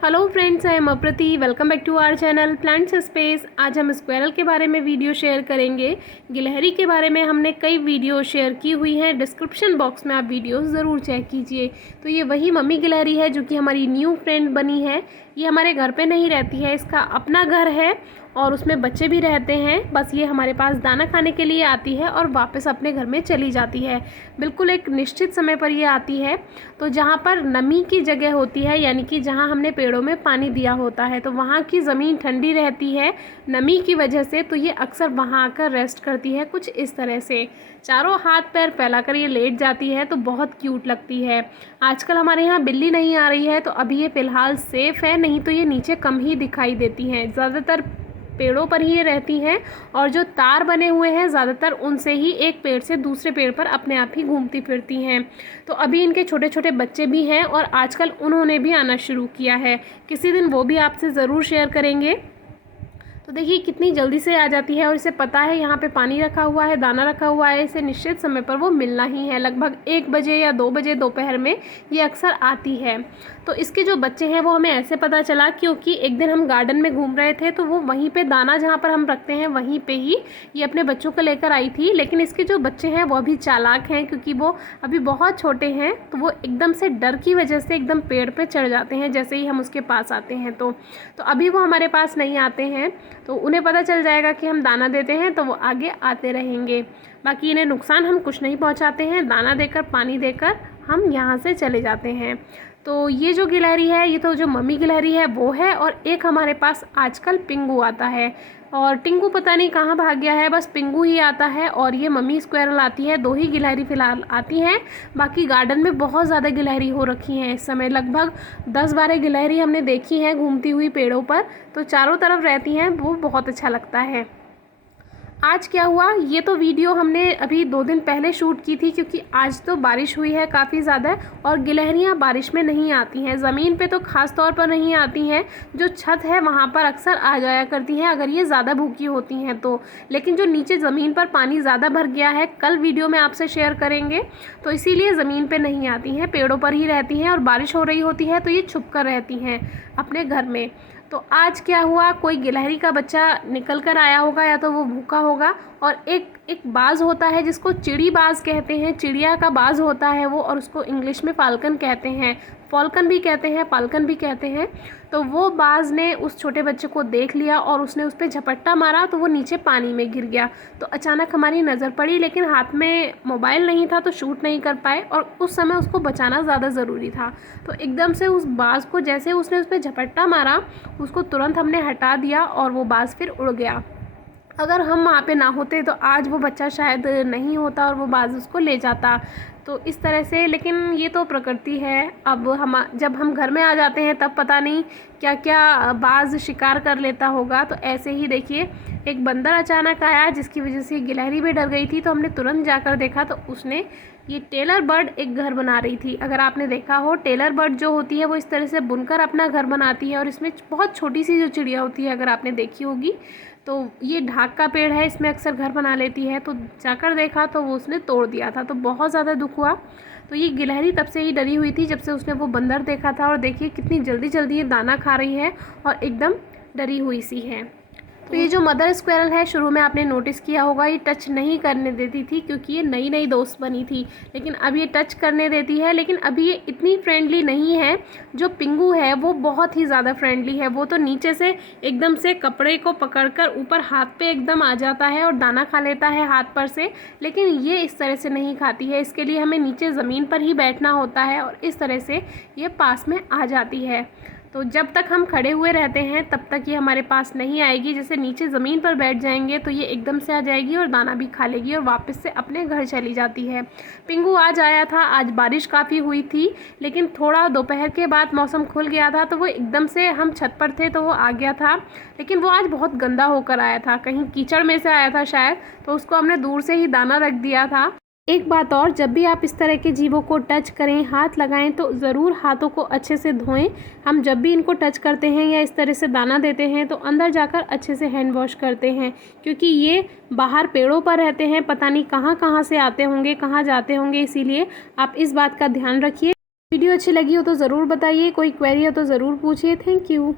Hello friends, I am Aprati. Welcome back to our channel plants space. आज हम squirrel के बारे में वीडियो शेयर करेंगे। गिलहरी के बारे में हमने कई वीडियो शेयर की हुई हैं, डिस्क्रिप्शन बॉक्स में आप वीडियोस ज़रूर चेक कीजिए। तो ये वही मम्मी गिलहरी है जो कि हमारी न्यू फ्रेंड बनी है। ये हमारे घर पे नहीं रहती है, इसका अपना घर है और उसमें बच्चे भी रहते हैं। बस ये हमारे पास दाना खाने के लिए आती है और वापस अपने घर में चली जाती है। बिल्कुल एक निश्चित समय पर ये आती है। तो जहाँ पर नमी की जगह होती है, यानी कि जहाँ हमने पेड़ों में पानी दिया होता है, तो वहाँ की ज़मीन ठंडी रहती है नमी की वजह से। तो ये अक्सर वहाँ आकर रेस्ट करती है कुछ इस तरह से। चारों हाथ पैर फैलाकर ये लेट जाती है, तो बहुत क्यूट लगती है। आजकल हमारे यहाँ बिल्ली नहीं आ रही है, तो अभी ये फ़िलहाल सेफ़ है, नहीं तो ये नीचे कम ही दिखाई देती हैं। ज़्यादातर पेड़ों पर ही ये रहती हैं और जो तार बने हुए हैं ज़्यादातर उनसे ही एक पेड़ से दूसरे पेड़ पर अपने आप ही घूमती फिरती हैं। तो अभी इनके छोटे छोटे बच्चे भी हैं और आजकल उन्होंने भी आना शुरू किया है। किसी दिन वो भी आपसे ज़रूर शेयर करेंगे। तो देखिए कितनी जल्दी से आ जाती है और इसे पता है यहाँ पे पानी रखा हुआ है, दाना रखा हुआ है, इसे निश्चित समय पर वो मिलना ही है। लगभग 1 बजे या 2 बजे दोपहर में ये अक्सर आती है। तो इसके जो बच्चे हैं वो हमें ऐसे पता चला क्योंकि एक दिन हम गार्डन में घूम रहे थे, तो वो वहीं पे दाना जहाँ पर हम रखते हैं वहीं पे ही ये अपने बच्चों को लेकर आई थी। लेकिन इसके जो बच्चे हैं वो अभी चालाक हैं, क्योंकि वो अभी बहुत छोटे हैं, तो वो एकदम से डर की वजह से एकदम पेड़ पे चढ़ जाते हैं जैसे ही हम उसके पास आते हैं। तो अभी वो हमारे पास नहीं आते हैं, तो उन्हें पता चल जाएगा कि हम दाना देते हैं तो वो आगे आते रहेंगे। बाकी इन्हें नुकसान हम कुछ नहीं पहुंचाते हैं, दाना देकर पानी देकर हम यहाँ से चले जाते हैं। तो ये जो गिलहरी है, ये तो जो मम्मी गिलहरी है वो है, और एक हमारे पास आजकल पिंगू आता है। और टिंगू पता नहीं कहाँ भाग गया है, बस पिंगू ही आता है और ये मम्मी स्क्वायरल आती है। 2 ही गिलहरी फ़िलहाल आती हैं। बाकी गार्डन में बहुत ज़्यादा गिलहरी हो रखी हैं इस समय। लगभग 10-12 गिलहरी हमने देखी हैं घूमती हुई पेड़ों पर। तो चारों तरफ रहती हैं, वो बहुत अच्छा लगता है। आज क्या हुआ, ये तो वीडियो हमने अभी 2 दिन पहले शूट की थी, क्योंकि आज तो बारिश हुई है काफ़ी ज़्यादा और गिलहरियाँ बारिश में नहीं आती हैं। ज़मीन पे तो ख़ास तौर पर नहीं आती हैं, जो छत है वहाँ पर अक्सर आ जाया करती हैं अगर ये ज़्यादा भूखी होती हैं तो। लेकिन जो नीचे ज़मीन पर पानी ज़्यादा भर गया है, कल वीडियो में आपसे शेयर करेंगे, तो इसीलिए ज़मीन पर नहीं आती हैं, पेड़ों पर ही रहती हैं। और बारिश हो रही होती है तो ये छुप कर रहती हैं अपने घर में। तो आज क्या हुआ, कोई गिलहरी का बच्चा निकल कर आया होगा, या तो वो भूखा होगा। और एक बाज होता है जिसको चिड़ी बाज कहते हैं, चिड़िया का बाज होता है वो, और उसको इंग्लिश में फाल्कन कहते हैं, फॉल्कन भी कहते हैं, पाल्कन भी कहते हैं। तो वो बाज ने उस छोटे बच्चे को देख लिया और उसने उस पर झपट्टा मारा, तो वो नीचे पानी में गिर गया। तो अचानक हमारी नज़र पड़ी, लेकिन हाथ में मोबाइल नहीं था तो शूट नहीं कर पाए, और उस समय उसको बचाना ज़्यादा ज़रूरी था। तो एकदम से उस बाज को, जैसे उसने उस पर झपट्टा मारा, उसको तुरंत हमने हटा दिया और वो बाज फिर उड़ गया। अगर हम वहाँ पे ना होते तो आज वो बच्चा शायद नहीं होता और वो बाज उसको ले जाता। तो इस तरह से, लेकिन ये तो प्रकृति है। अब जब हम घर में आ जाते हैं तब पता नहीं क्या क्या बाज शिकार कर लेता होगा। तो ऐसे ही देखिए एक बंदर अचानक आया जिसकी वजह से गिलहरी भी डर गई थी। तो हमने तुरंत जाकर देखा तो उसने, ये टेलर बर्ड एक घर बना रही थी। अगर आपने देखा हो, टेलर बर्ड जो होती है वो इस तरह से बुनकर अपना घर बनाती है, और इसमें बहुत छोटी सी जो चिड़िया होती है, अगर आपने देखी होगी, तो ये ढाक का पेड़ है, इसमें अक्सर घर बना लेती है। तो जाकर देखा तो वो उसने तोड़ दिया था, तो बहुत ज़्यादा दुख हुआ। तो ये गिलहरी तब से ही डरी हुई थी जब से उसने वो बंदर देखा था। और देखिए कितनी जल्दी जल्दी ये दाना खा रही है और एकदम डरी हुई सी है। तो ये जो मदर स्क्वायरल है, शुरू में आपने नोटिस किया होगा, ये टच नहीं करने देती थी क्योंकि ये नई नई दोस्त बनी थी। लेकिन अब ये टच करने देती है, लेकिन अभी ये इतनी फ्रेंडली नहीं है। जो पिंगू है वो बहुत ही ज़्यादा फ्रेंडली है। वो तो नीचे से एकदम से कपड़े को पकड़कर ऊपर हाथ पे एकदम आ जाता है और दाना खा लेता है हाथ पर से। लेकिन ये इस तरह से नहीं खाती है, इसके लिए हमें नीचे ज़मीन पर ही बैठना होता है और इस तरह से ये पास में आ जाती है। तो जब तक हम खड़े हुए रहते हैं तब तक ये हमारे पास नहीं आएगी। जैसे नीचे ज़मीन पर बैठ जाएंगे तो ये एकदम से आ जाएगी और दाना भी खा लेगी और वापस से अपने घर चली जाती है। पिंगू आज आया था, आज बारिश काफ़ी हुई थी, लेकिन थोड़ा दोपहर के बाद मौसम खुल गया था तो वो एकदम से, हम छत पर थे तो वो आ गया था। लेकिन वो आज बहुत गंदा होकर आया था, कहीं कीचड़ में से आया था शायद, तो उसको हमने दूर से ही दाना रख दिया था। एक बात और, जब भी आप इस तरह के जीवों को टच करें, हाथ लगाएं, तो ज़रूर हाथों को अच्छे से धोएं। हम जब भी इनको टच करते हैं या इस तरह से दाना देते हैं तो अंदर जाकर अच्छे से हैंड वॉश करते हैं, क्योंकि ये बाहर पेड़ों पर रहते हैं, पता नहीं कहाँ कहाँ से आते होंगे, कहाँ जाते होंगे, इसीलिए आप इस बात का ध्यान रखिए। वीडियो अच्छी लगी हो तो ज़रूर बताइए, कोई क्वेरी हो तो ज़रूर पूछिए। Thank you.